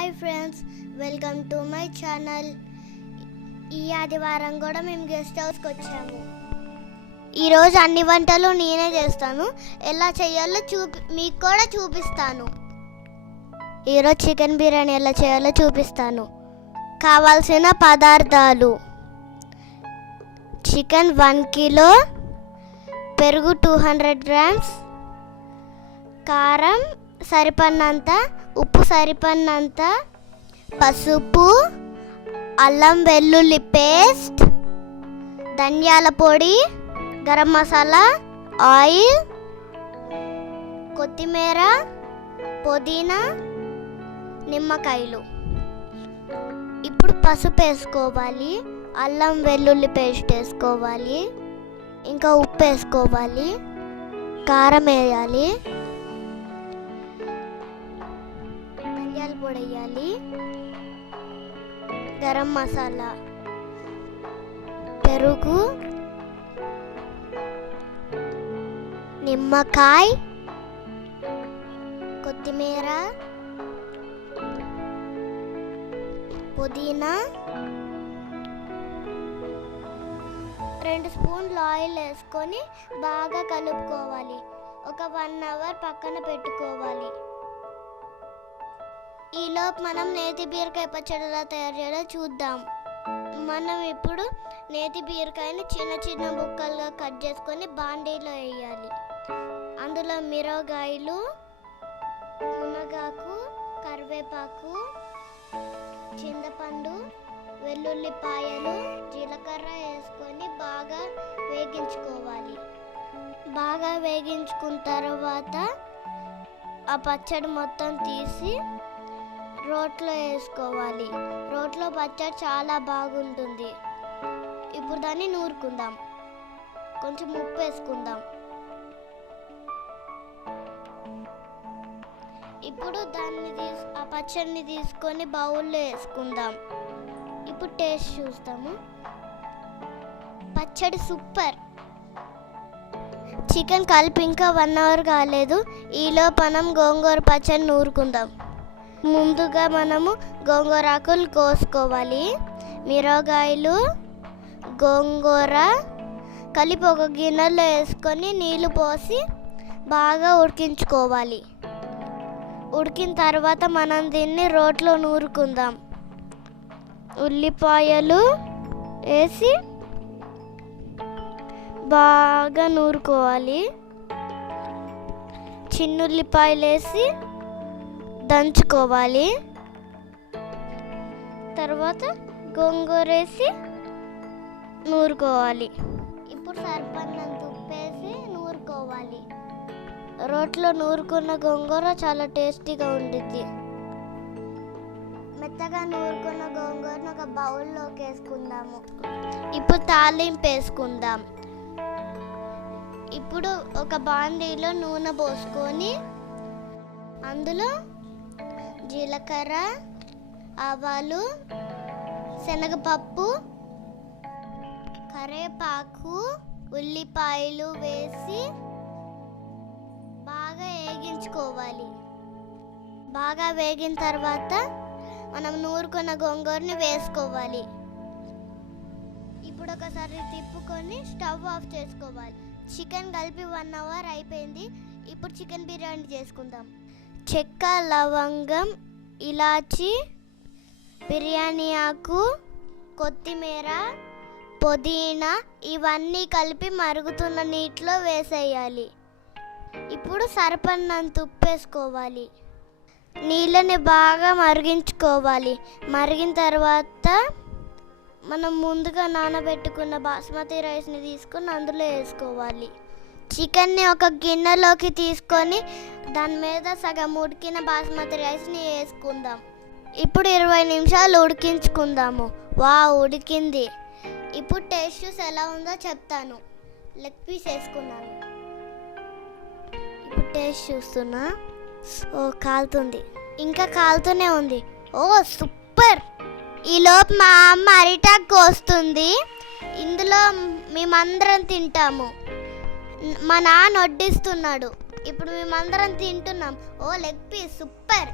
Hi friends, welcome to my channel. ఈ ఆదివారం కూడా మేము గెస్ట్ హౌస్కి వచ్చాము. ఈరోజు అన్ని వంటలు నేనే చేస్తాను. ఎలా చేయాలో మీకు కూడా చూపిస్తాను. ఈరోజు చికెన్ బిర్యానీ ఎలా చేయాలో చూపిస్తాను. కావాల్సిన పదార్థాలు: చికెన్ 1 కిలో, పెరుగు 200 గ్రామ్స్, కారం సరిపడినంత, ఉప్పు సరిపడినంత, పసుపు, అల్లం వెల్లుల్లి పేస్ట్, ధనియాల పొడి, గరం మసాలా, ఆయిల్, కొత్తిమీర, పుదీనా, నిమ్మకాయలు. ఇప్పుడు పసుపు వేసుకోవాలి, అల్లం వెల్లుల్లి పేస్ట్ వేసుకోవాలి, ఇంకా ఉప్పు వేసుకోవాలి, కారం వేయాలి, ధనియాల పొడి వేయాలి, గరం మసాలా, పెరుగు, నిమ్మకాయ, కొత్తిమీర, పుదీనా, 2 స్పూన్లు ఆయిల్ వేసుకొని బాగా కలుపుకోవాలి. ఒక 1 అవర్ పక్కన పెట్టుకోవాలి. ఈలోపు మనం నేతి బీరకాయ పచ్చడి ఎలా తయారు చేయాలో చూద్దాం. మనం ఇప్పుడు నేతి బీరకాయని చిన్న చిన్న ముక్కలుగా కట్ చేసుకొని బాండీలో వేయాలి. అందులో మిరపకాయలు, మునగాకు, కరివేపాకు, చింతపండు, వెల్లుల్లిపాయలు, జీలకర్ర వేసుకొని బాగా వేగించుకోవాలి. బాగా వేగించుకున్న తర్వాత ఆ పచ్చడి మొత్తం తీసి రోట్లో వేసుకోవాలి. రోట్లో పచ్చడి చాలా బాగుంటుంది. ఇప్పుడు దాన్ని నూరుకుందాం. కొంచెం ఉప్పు వేసుకుందాం. ఇప్పుడు ఆ పచ్చడిని తీసుకొని బౌల్లో వేసుకుందాం. ఇప్పుడు టేస్ట్ చూస్తాము. పచ్చడి సూపర్. చికెన్ కలిపి ఇంకా 1 అవర్ కాలేదు. ఈలోపు మనం గోంగూర పచ్చడి నూరుకుందాం. ముందుగా మనము గోంగూర ఆకులు కోసుకోవాలి. మిరపకాయలు, గోంగూర కలిపి ఒక గిన్నెలో వేసుకొని నీళ్లు పోసి బాగా ఉడికించుకోవాలి. ఉడికిన తర్వాత మనం దీన్ని రోట్లో నూరుకుందాం. ఉల్లిపాయలు వేసి బాగా నూరుకోవాలి. చిన్నుల్లిపాయలు వేసి దంచుకోవాలి. తర్వాత గోంగూర వేసి నూరుకోవాలి. ఇప్పుడు సరిపడినంత ఉప్పు వేసి నూరుకోవాలి. రోట్లో నూరుకున్న గోంగూర చాలా టేస్టీగా ఉండిద్ది. మెత్తగా నూరుకున్న గోంగూరను ఒక బౌల్లోకి వేసుకుందాము. ఇప్పుడు తాలింపు వేసుకుందాం. ఇప్పుడు ఒక బాండీలో నూనె పోసుకొని అందులో జీలకర్ర, ఆవాలు, శనగపప్పు, కరివేపాకు, ఉల్లిపాయలు వేసి బాగా వేగించుకోవాలి. బాగా వేగిన తర్వాత మనం నూరుకున్న గోంగూరని వేసుకోవాలి. ఇప్పుడు ఒకసారి తిప్పుకొని స్టవ్ ఆఫ్ చేసుకోవాలి. చికెన్ కలిపి 1 అవర్ అయిపోయింది. ఇప్పుడు చికెన్ బిర్యానీ చేసుకుందాం. చెక్క, లవంగం, ఇలాచి, బిర్యానీ ఆకు, కొత్తిమీర, పుదీనా ఇవన్నీ కలిపి మరుగుతున్న నీటిలో వేసేయాలి. ఇప్పుడు సరిపడినంత ఉప్పు వేసుకోవాలి. నీళ్ళని బాగా మరిగించుకోవాలి. మరిగిన తర్వాత మనం ముందుగా నానబెట్టుకున్న బాస్మతి రైస్ని తీసుకొని అందులో వేసుకోవాలి. చికెన్ని ఒక గిన్నెలోకి తీసుకొని దాని మీద సగం ఉడికిన బాస్మతి రైస్ని వేసుకుందాం. ఇప్పుడు 20 నిమిషాలు ఉడికించుకుందాము. ఉడికింది. ఇప్పుడు టేస్ట్ చూసి ఎలా ఉందో చెప్తాను. లెగ్ పీస్ వేసుకున్నాను. ఇప్పుడు టేస్ట్ చూస్తున్నా. కాలుతుంది. ఇంకా కాలుతూనే ఉంది. సూపర్. ఈలోపు మా అమ్మ అరిటాకు కోస్తుంది. ఇందులో మేమందరం తింటాము. మా నాన్న వడ్డిస్తున్నాడు. ఇప్పుడు మేమందరం తింటున్నాం. Leg piece super.